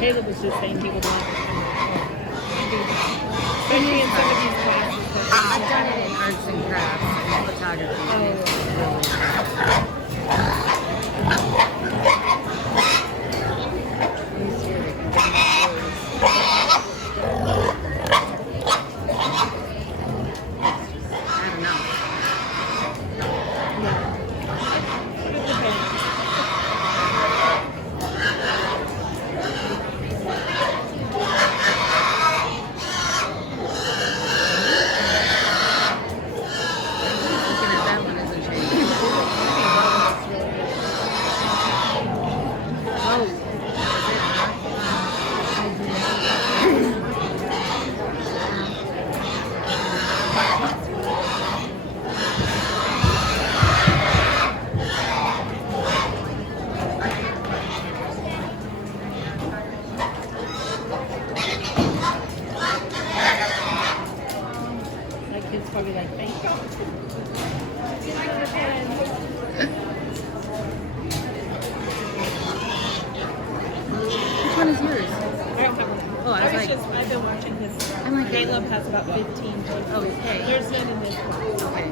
Caleb was just saying he would love to come home. Especially in some of these classes. I've done it in arts and crafts and photography. Probably like, thank you. Which one is yours? I don't have one. Oh, I was like, I've been watching his. I'm like, Caleb has about 15. Oh, okay. There's none in this one. Okay.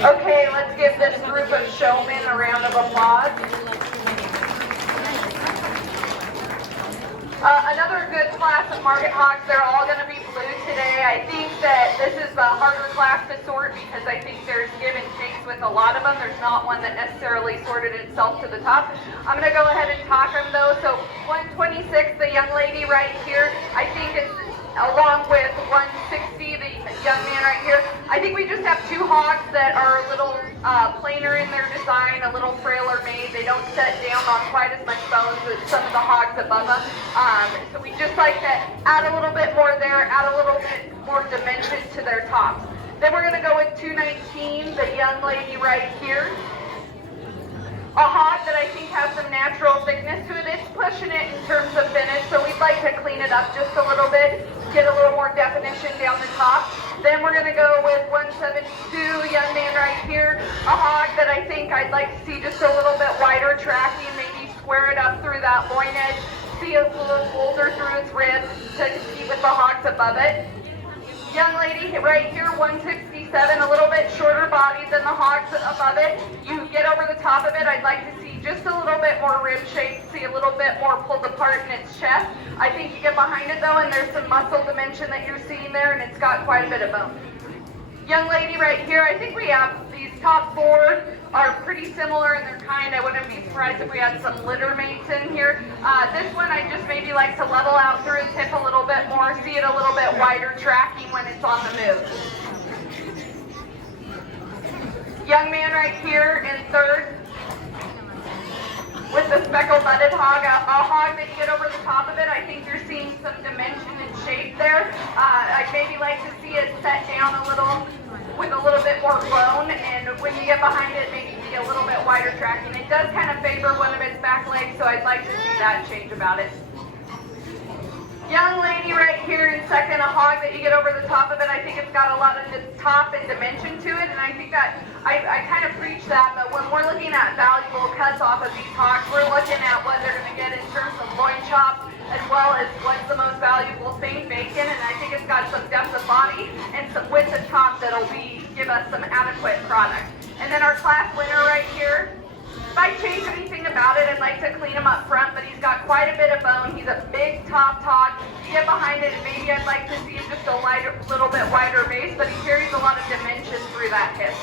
Okay, let's give this group of showmen a round of applause. Another good class of market hogs. They're all going to be blue today. I think that this is the harder class to sort because I think there's give and takes with a lot of them. There's not one that necessarily sorted itself to the top. I'm going to go ahead and talk them though. So 126, the young lady right here, I think it's along with 160, the young man right here. I think we just have two hogs that are a little plainer in their design, a little frailer made. They don't set down on quite as much bones as some of the hogs above them. So we just like to add a little bit more there, add a little bit more dimension to their tops. Then we're going to go with 219, the young lady right here. A hog that I think has some natural thickness to it. It's pushing it in terms of finish, so we'd like to clean it up just a little bit, get a little more definition down the top. Then we're going to go with 172, young man right here. A hog that I think I'd like to see just a little bit wider tracking, maybe square it up through that loin edge, see a little folder through its ribs to compete with the hogs above it. Young lady right here, 167, a little bit shorter body than the hogs above it. You get over the top of it, I'd like to see just a little bit more rib shape, see a little bit more pulled apart in its chest. I think you get behind it though, and there's some muscle dimension that you're seeing there, and it's got quite a bit of bone. Young lady right here, I think we have these top four are pretty similar in their kind. I wouldn't be surprised if we had some litter mates in here. This one I just maybe like to level out through its hip a little bit more, see it a little bit wider tracking when it's on the move. Young man right here in third with the speckled-butted hog, a hog that you get over the top of it. I think you're seeing some dimension and shape there. I'd maybe like to see it set down a little with a little bit more bone, and when you get behind it, maybe see a little bit wider tracking. It does kind of favor one of its back legs, so I'd like to see that change about it. Young lady right here in second, a hog that you get over the top of it. I think it's got a lot of top and dimension to it, and I think that I kind of preach that, but when we're looking at valuable cuts off of these hogs, we're looking at what they're going to get in terms of loin chops, as well as what's the most valuable thing, bacon, and I think it's got some depth of body and some width of top that'll give us some adequate product. And then our class winner right here, if I change anything about it, I'd like to clean him up front, but he's got quite a bit of bone. He's a big top hog. You get behind it, and maybe I'd like to see just a little bit wider base, but he carries a lot of dimension through that hip.